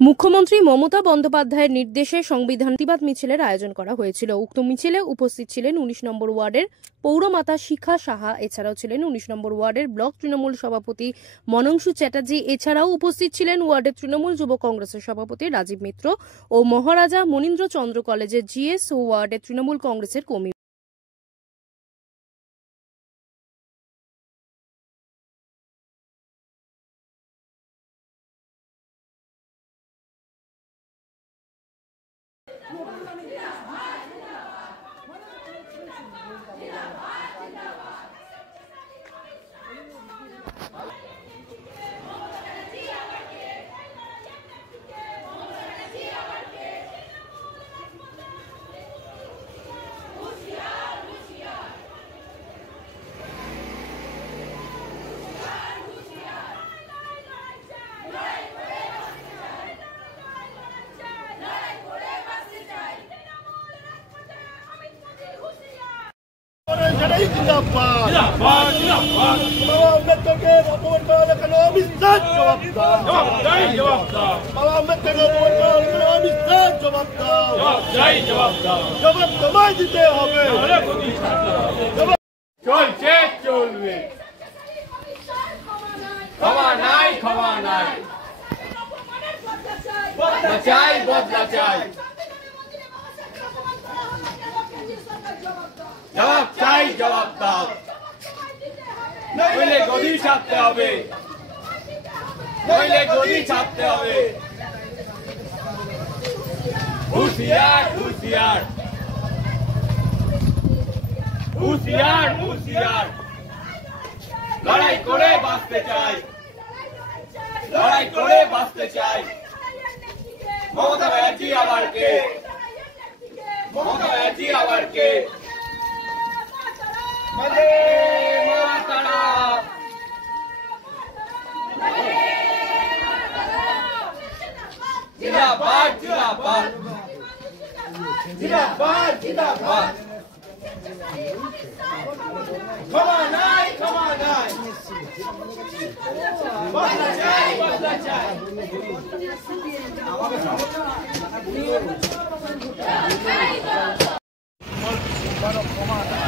মুখ্যমন্ত্রী মমতা বন্দ্যোপাধ্যায়ের নির্দেশে সংবিধান প্রতিবাদ মিছিলের আয়োজন করা হয়েছিল। উক্ত মিছিলে উপস্থিত ছিলেন ১৯ নম্বর ওয়ার্ডের পৌরমাতা শিখা সাহা, এছাড়াও ছিলেন ১৯ নম্বর ওয়ার্ডের ব্লক তৃণমূল সভাপতি মনংশু চ্যাটার্জি, এছাড়াও উপস্থিত ছিলেন ওয়ার্ডের তৃণমূল যুব কংগ্রেসের সভাপতি রাজীব মিত্র ও মহারাজা মনীন্দ্র চন্দ্র কলেজের জিএস ও ওয়ার্ডের তৃণমূল কংগ্রেসের কর্মী। চলছে চলবে, ক্ষমা নাই, ক্ষমা নাই, বদলা চাই, বদলা চাই, জবাব চাই, জবাব দাও, নইলে গদি ছাড়তে হবে, নইলে গদি ছাড়তে হবে। হুঁশিয়ার, হুঁশিয়ার, হুঁশিয়ার, হুঁশিয়ার, লড়াই করে বাঁচতে চাই, লড়াই করে বাঁচতে চাই। মমতা ব্যানার্জি আবার কে? মমতা ব্যানার্জি আবার কে? বন্দে মাতরম, জিন্দাবাদ, জিন্দাবাদ, জিন্দাবাদ, জিন্দাবাদ। ক্ষমা নাই, ক্ষমা নাই, বদলা চাই, বদলা চাই। ক্ষমা নাই।